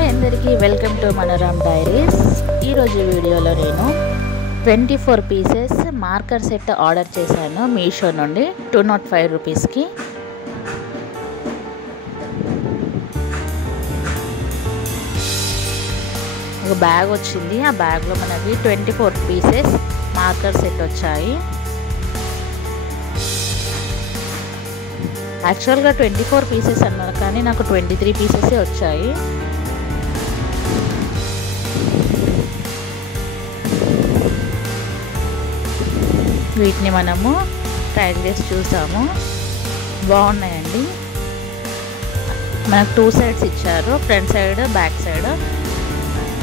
Hi అందరికీ welcome to మనోరమ్ diaries. ఈరోజు వీడియోలో నేను 24 పీసెస్ మార్కర్ సెట్ ఆర్డర్ చేశాను మీషో నుండి 205 రూపీస్కి। ఒక బ్యాగ్ వచ్చింది, ఆ బ్యాగ్లో మనకి 24 పీసెస్ మార్కర్ సెట్ వచ్చాయి। యాక్చువల్గా 24 పీసెస్ అన్నారు కానీ నాకు 23 పీసెసే వచ్చాయి। వీటిని మనము ట్రై చేసి చూసాము, బాగున్నాయండి। మనకు 2 సైడ్స్ ఇచ్చారు, front side back side.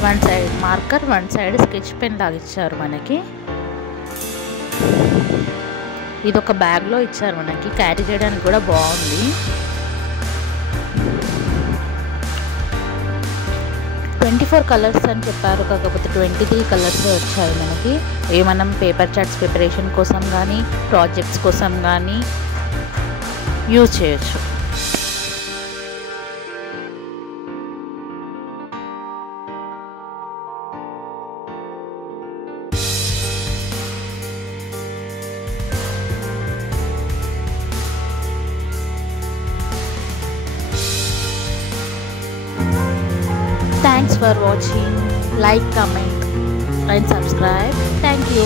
One side marker, one side sketch pen లాగా ఇచ్చారు మనకి। ఇది ఒక బ్యాగ్లో ఇచ్చారు మనకి, క్యారీ చేయడానికి కూడా బాగుంది। 24 కలర్స్ అని చెప్పారు, కాకపోతే 23 కలర్స్ వచ్చాయి మనకి। ఇవి మనం పేపర్ చార్ట్స్ ప్రిపరేషన్ కోసం కానీ ప్రాజెక్ట్స్ కోసం కానీ యూజ్ చేయొచ్చు। Thanks for watching. Like, comment and subscribe. Thank you.